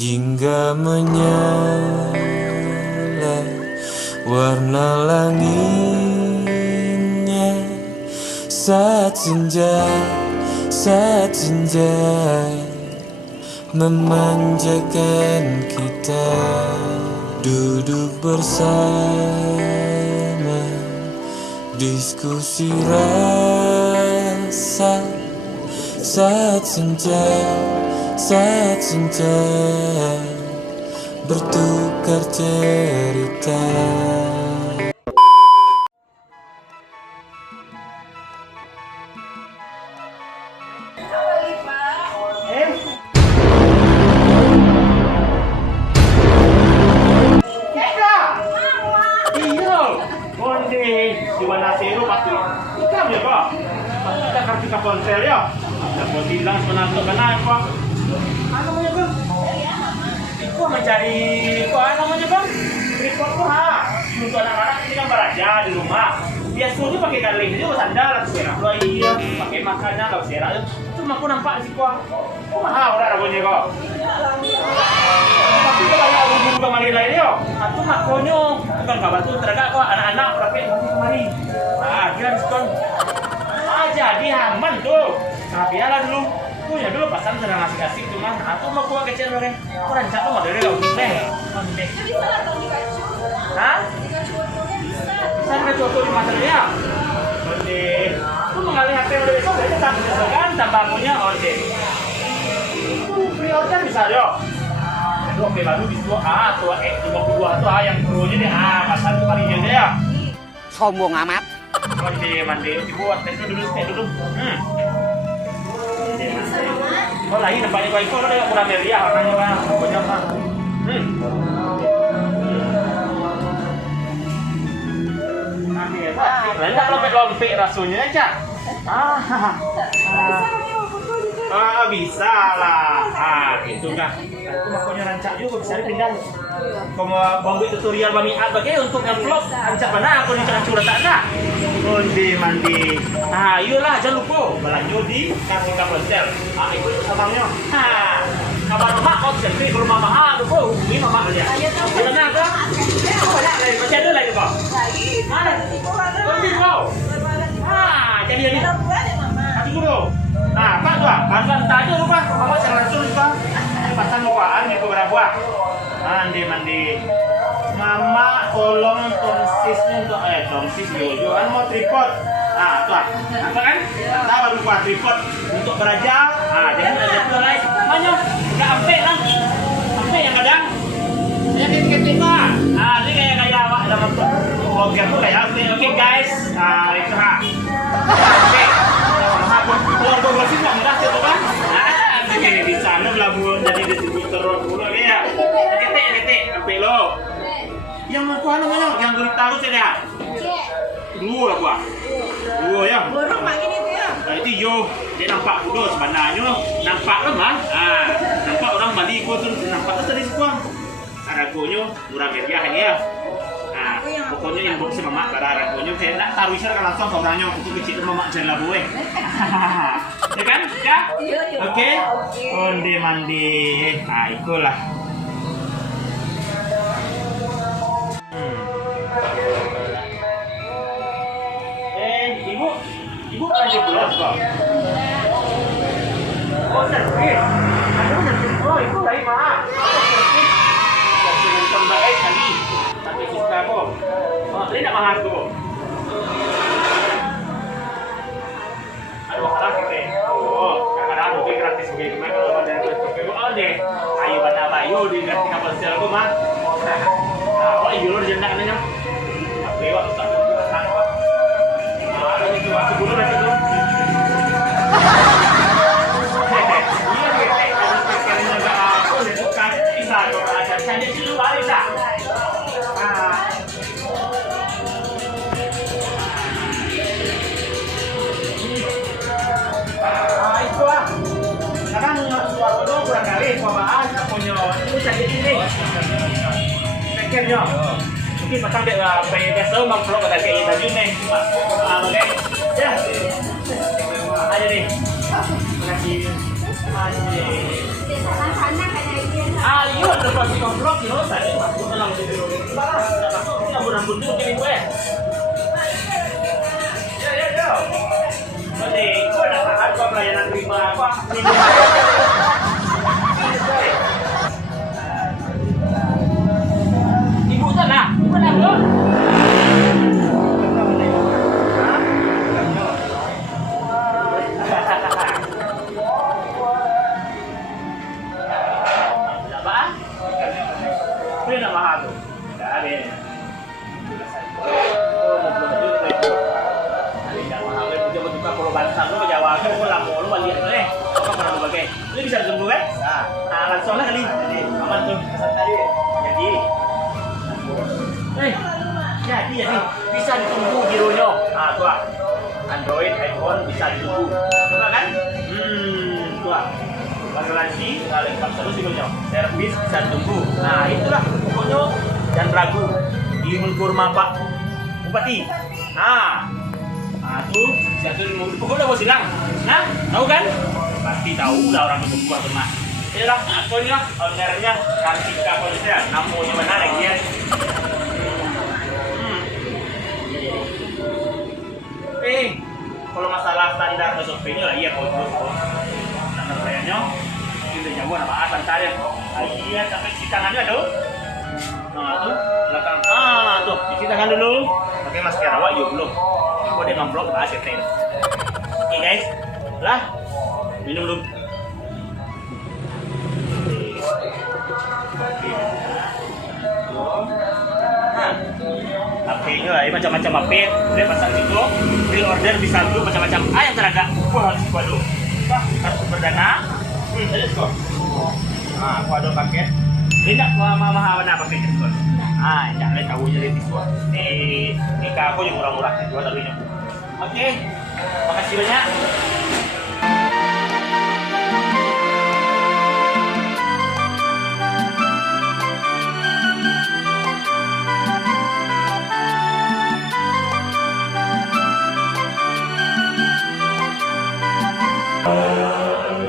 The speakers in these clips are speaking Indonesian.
Jingga menyala warna langitnya saat senja memanjakan kita, duduk bersama diskusi rasa saat senja bertukar cerita. Ponsel ya, mau bilang sebenarnya kenapa? Apa namanya bang? Gua mencari, namanya bang? Report gua ha. Untuk anak-anak ini kan beraja di rumah. Biasanya pakai kaleng itu sandal, serak lu iya, pakai makannya kalau serak itu mah aku nampak sih gua. Kok mahal udah ragonya kok. Tapi kalau ada hubung kemari lain yo, aku makonyo bukan kabar tuh teragak kok anak-anak berapa kemari. Ah, kira diskon. Jadi aman tuh. Nah biarlah dulu. Punya dulu pasan sedang ngasih-ngasih cuma aku mau kuah kecil mereka. Aku rancak tuh modalnya gak bisa. Hah? Bisa nggak tuh di material? Oke. Aku mengalih HP udah besok aja kan tambah punya oke. Pre-order bisa dong. Itu oke baru di tua tua 52 tuh yang pro-nya deh pasan tuh kali aja ya. Sombong amat. Mandi dibuat tes dulu. Oh lagi tempatnya kau itu ada kurang media orangnya bang, pokoknya bang. Lain tak lompek rasanya aja. Bisa lah. Itu kan. Itu makanya rancak juga bisa dipindah. Kalau mau tutorial mami bagai untuk yang vlog rancak mana aku nih curhat ada. Mandi. Ayolah jangan lupa belanja di Kartika Ponsel. Ikut samangnya. Kabar mak kau sendiri ke rumah mak tuh. Ini mama aja. Di mana tu? Macam ada lagi kau? Mana? Kau. Jadi ini. Satu dulu. Nah, apa tu? Bantuan tadi lupa. Mama jangan langsung lupa. Pasang lukaan ni beberapa. Mandi. Mama tolong tonsisnya untuk tongsis Yoyo mau tripod. Tuh. Apa kan? Kita baru buat tripod untuk beraja. Jangan ada dua lain. Mana? Enggak ampe lah. Ampe yang kadang. Ya ketik mah. Ini kayak awak dalam vlogger tuh kayak oke guys. Itu ha. Oke. Aku keluar sih enggak mudah tuh kan? Di sana belabun jadi distributor dulu ya. Ketik ampe lo. Yang aku namanya yang gelit taruh saya dua gua ya burung mak ini tuh ya itu yo dia nampak bodoh sebenarnya nampak lemah nampak orang Bali gua tuh nampak tadi semua aragonya murah meriah ya pokoknya yang buat sama mak pada aragonya saya nak taruh isyarat kan langsung orangnya untuk kecil sama mak jalan boleh ya kan ya oke onde mandi itulah. Ibu aja belum kok. Oh servis. Ibu dari mana? Servis terbaik kali. Tapi suka kok. Ini tak mahal kok. Aduh harap kita. Kadang-kadang mungkin gratis begini gimana kalau ada gratis deh. Ayo pada bayu di Kartika Ponsel kok mah. Oh iya lo jendak nanya. Lewat tak. Waktu dulu nanti tuh. Iya nggak aku kan bisa kalau ada saya dulu balik dah. Itu lah. Kadang suatu tuh kurang kali pembahas punya itu sakit ini. Sekirnya. Mungkin pasang dek biasa mang vlog kata kayak tadi nih. Oke. Ya. Ayo nih. Terima kasih. Ayo. Ayo, udah pasti komplot, tadi masuk dalam video. Sudah masuk, ini rambut dulu kayak gue. Ya. Jadi, gue udah tahan kok pelayanan terima apa? Ibu sana, bukan aku. Ini bisa ditunggu kan? Nah, langsung lah kali. Jadi aman tuh. Jadi bisa ditunggu gironya. Nah, tuh. Android, iPhone bisa ditunggu. Coba kan? Tuh. Garansi, lengkap terus gironya. Servis bisa ditunggu. Nah, itulah pokoknya jangan ragu. Di kurma Pak Bupati. Nah, tuh satu pokoknya mau silang. Nah, tahu kan? Pasti tahu lah orang itu buat rumah. Ini lah, aku ini lah ownernya Kartika Polisia. Namanya mana lagi ya? Kalau masalah standar SOP ini lah iya kok. Standar kayaknya kita jago nama atas tadi. Iya, sampai cuci tangannya tuh. Nah, tuh belakang. Tuh cuci tangan dulu. Pakai masker awak yuk belum. Kok dia ngamblok ke aset ini. Oke guys, lah. Minum dulu. HP-nya lah, macam-macam HP. Dia pasang situ, free order bisa dulu macam-macam. Yang teraga, harus gua dulu. Kartu perdana. Let's go. Aku ada paket. Tidak mahal mana paket itu. Jangan tahu jadi itu. Ini aku yang murah-murah itu tadinya. Oke. Makasih banyak.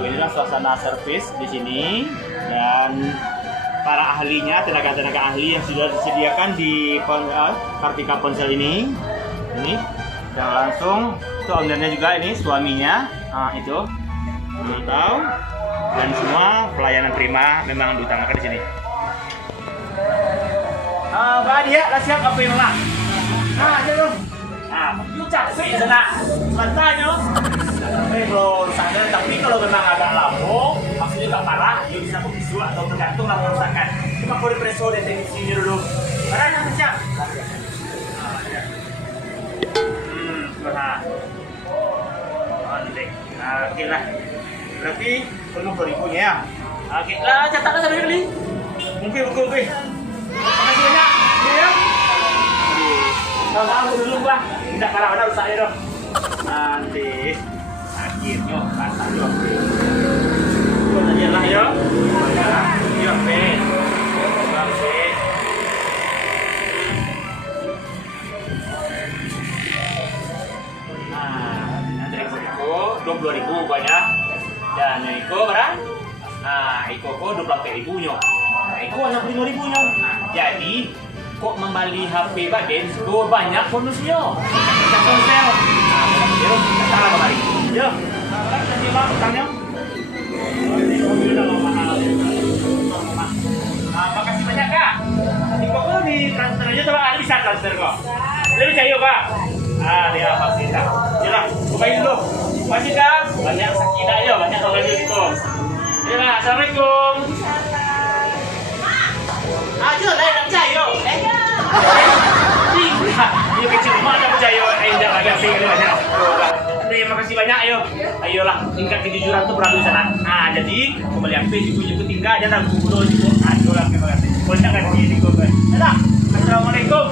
Inilah suasana servis di sini dan para ahlinya, tenaga-tenaga ahli yang sudah disediakan di Kartika Ponsel ini. Ini dan langsung itu ownernya juga ini suaminya. Itu tahu dan semua pelayanan prima memang diutamakan di sini. Pak dia lah siap apa yang lah? Aja dong. Lu capek sana. Santainya. Kalau rusaknya, tapi kalau memang agak lama, maksudnya tak parah, ya bisa bisu atau tergantung lah kerusakan. Cuma kalau dipreso deteksinya dulu. Barangnya siap. Oke lah. Berarti penuh 2.000 ya. Oke lah, catatlah sampai kali. Mungkin. Makasih banyak. Ya. Sama dulu Bang. Tidak parah-parah rusaknya dong. Nanti akhirnya kata yo. Buat aja lah yo. Yo, Ben. Nanti Iko 22.000 banyak. Dan Iko berapa? Iko 24.000 nyo. Iko hanya 5.000 nyo. Jadi kok membeli HP bagian itu banyak bonusnya. Kita ponsel. Yo, salah kembali. Yo. Nanti Bang utangnya. Makasih banyak Kak. Di pokok di transfer aja coba ada bisa transfer kok. Lebih cair Kak. Dia pasti Kak. Yalah, bukain dulu. Masih Kak. Banyak sakinah ya, banyak orang gitu. Yalah, assalamualaikum. Ayo lah, nak cair. Ini kecil mana percaya Ainda agak tinggi banyak. Terima kasih banyak ayolah tingkat kejujuran itu berada di sana. Jadi kembali HP ibu ketinggal jangan ragu dulu ibu. Ayolah terima kasih. Banyak kan ini gue. Assalamualaikum.